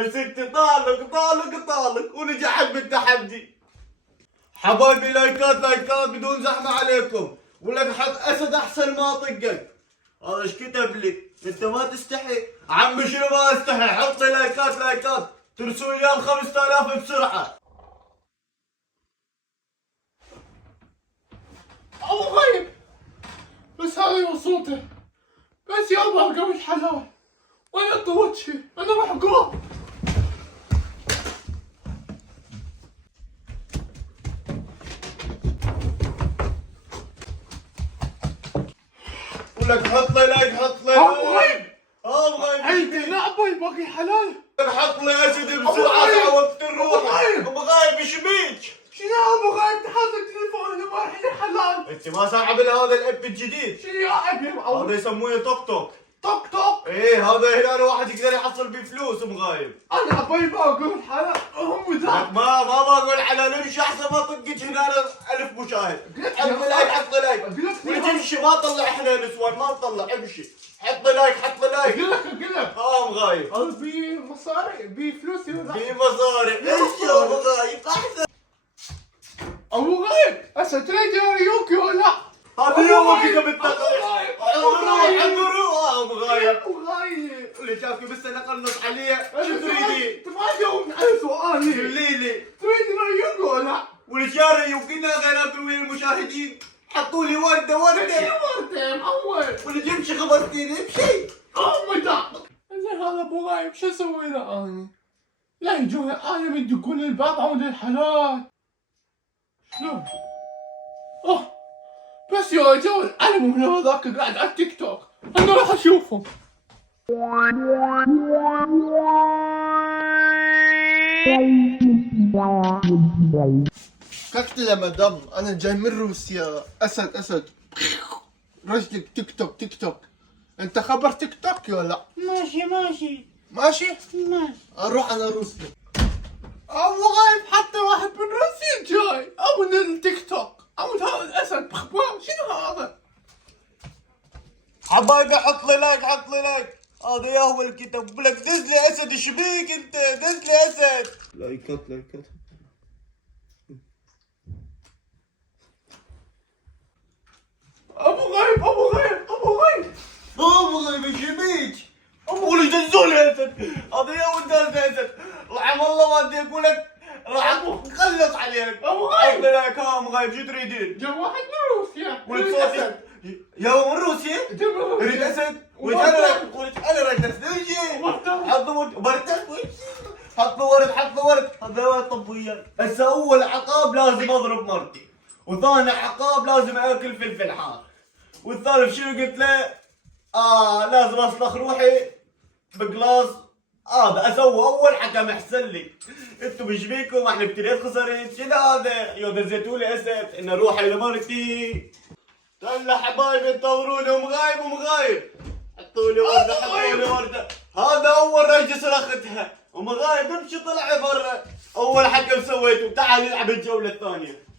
بس انت طالق ونجحت بالتحدي. حبايبي لايكات بدون زحمة عليكم. ولك حط اسد احسن ما اطقك. هذا ايش كتب لي؟ انت ما تستحي؟ عمي شنو ما استحي؟ حط لي لايكات ترسل لي 5000 بسرعة. ابو غيب بس هذا صوته بس يابا قبل حلال وانا طوت شي انا راح اقوم. ولك حط لي لايك ابو غيب ابو غيب عيدي لا ابوي باقي حلال. حط لي اسد بسرعة على وقت الروح. ابو غايب ايش بيك؟ شنو ابو غيب تحط التليفون انا ما راح حلال. انت ما صعب هذا الاب الجديد؟ شنو يا ابي هذا يسمونه توك توك. توك توك. ايه هذا هنا واحد يقدر يحصل بيه فلوس مغايب. انا ابوي بقول حلال هم ذا ما بقول حلال امشي احسن ما طقك هنا 1000 مشاهد. حط لايك وتمشي ما طلع احنا نسوان ما نطلع امشي. حط لايك اقول لك مغايب. هذا بي مصاري بي فلوسي ولا في مصاري ايش يا مغايب احسن. ابو غيب هسه تريد يوكي ولا هذا يومك انت بالتقرير. روح مغايب. ابو غيب اللي شافك بس نقلص عليه شو تريدين؟ انت ما جاوبني على سؤالي. الليلي تريد يوكي ولا والجاري وكنا غيرات ويا المشاهدين حطوا لي ورده مرتين اول واللي جمشي خبرتيني بشيء. متى زين هذا ابو غايب شو اسوي له اني؟ لا يجون انا بدي اقول للباب عود الحلال. شلون؟ بس يا رجال انا مو من هذاك قاعد على التيك توك انا راح اشوفهم. كاكتل يا مدام انا جاي من روسيا. اسد رجلك تيك توك. انت خبر تيك توك ولا؟ ماشي اروح انا روسيا. ابو غايب حتى واحد من روسيا جاي او من التيك توك او هذا الاسد بخبار شنو هذا؟ حبايبي حط لي لايك هذا يا هو الكتاب لك دز لي اسد ايش بيك انت دز لي اسد. لايكات ابو غايب ايش بيك؟ ابو لي دزوا لي اسد. هذا يا ولد اسد رحم الله والديك اقول لك راح اخلص عليك. ابو غايب حط لي لايك مغايب شو تريدين؟ جا واحد من روسيا ولد صوتي يا من روسيا؟ جا من روسيا اريد اسد انا اريد اسد امشي. حط ورد هذا ورد طب وياي. هسه اول عقاب لازم اضرب مرتي وثاني عقاب لازم اكل فلفل حار والثالث شنو قلت له؟ لازم اصلخ روحي بقلاص. هذا اسوي اول حكم احسن لي. انتم ايش بيكم؟ احنا ابتديت خسرت شنو هذا؟ يا دزيتوا لي اسد ان روحي لمرتي. يلا حبايبي انتظروني ومغايب حطوا لي ورده هذا اول رجل صرختها ومغايب امشي طلع برا. اول حكم سويته تعال نلعب الجوله الثانيه.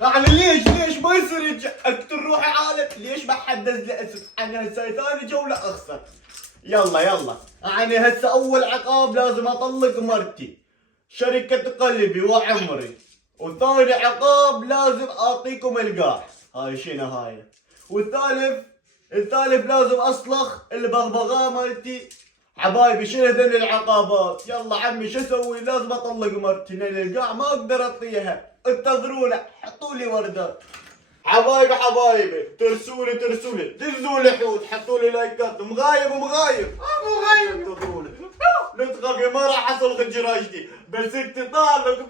يعني ليش ما يصير اقتل روحي عالم؟ ليش ما حد دز لي اسد؟ انا هسه ثاني جوله اخسر. يلا يعني هسه اول عقاب لازم اطلق مرتي شركة قلبي وعمري. وثاني عقاب لازم اعطيكم القاح. هاي شنو هاي؟ الثالث لازم اصلخ البغبغاء مالتي. حبايبي شنو هذول العقابات؟ يلا عمي شو اسوي؟ لازم اطلق مرتي لان القاع ما اقدر اعطيها. انتظرونا حطوا لي وردات. حبايبي ترسولي دزوا لي حوت حطوا لي لايكات. مغايب انتظروني لا تخافي ما راح اصلخ الجراجتي بس انت طالق